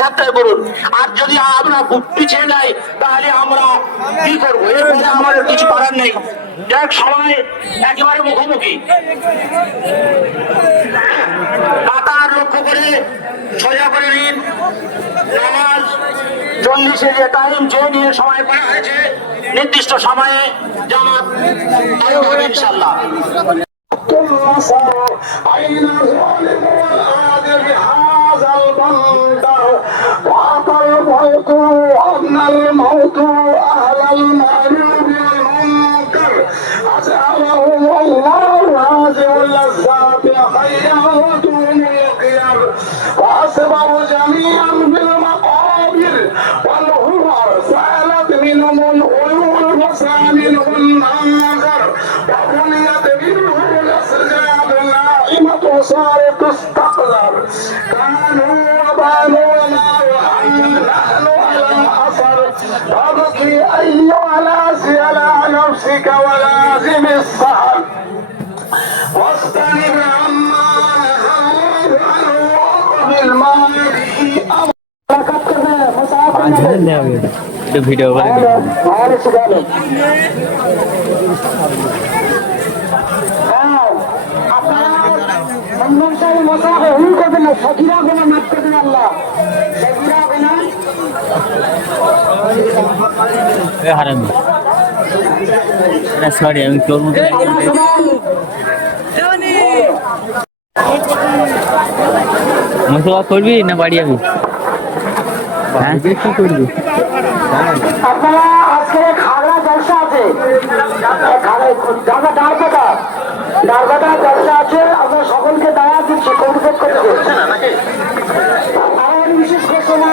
সাতটায় বলুন। আর যদি আমরা পিছিয়ে যাই তাহলে আমরা কি করবো? এরপরে আমাদের কিছু করার নেই। এক সময় একেবারে মুখোমুখি কাতার লক্ষ্য করে সোজা করে নিন। নামাজ 40-এ যে টাইম যে নিয়ে সময় করা হয়েছে নির্দিষ্ট সময়ে জামাত হবে ইনশাল্লাহ। أين الظالم والآدم هذا البندر وأتى الموت وأبنى الموت أهل المعروف والمنكر أسألهم الله هذه اللذات خيرا ودون القير وأصبحوا جميعا بالمقابر والهور سالت منهم العيون وسامنهم النظر وبنيت منهم الأسجاد نائمة وصارت تستقذر كانوا وبانوا لنا ونحن على الأثر فابقي أيها الآسي على نفسك ولازم السهر واستنب عما نهى عنه بالماء ভিডিও করে হারামি সরি আমি তোর মধ্যে মশলা করবি না বাড়ি যাবি? হ্যাঁ কি করবি? আপনারা আজকে খাগড়া জলসা আছে, ডারবাটা জলসা আছে। আমরা সকলকে দাওয়াত দিচ্ছি কর্তৃপক্ষ থেকে। বিশেষ ঘোষণা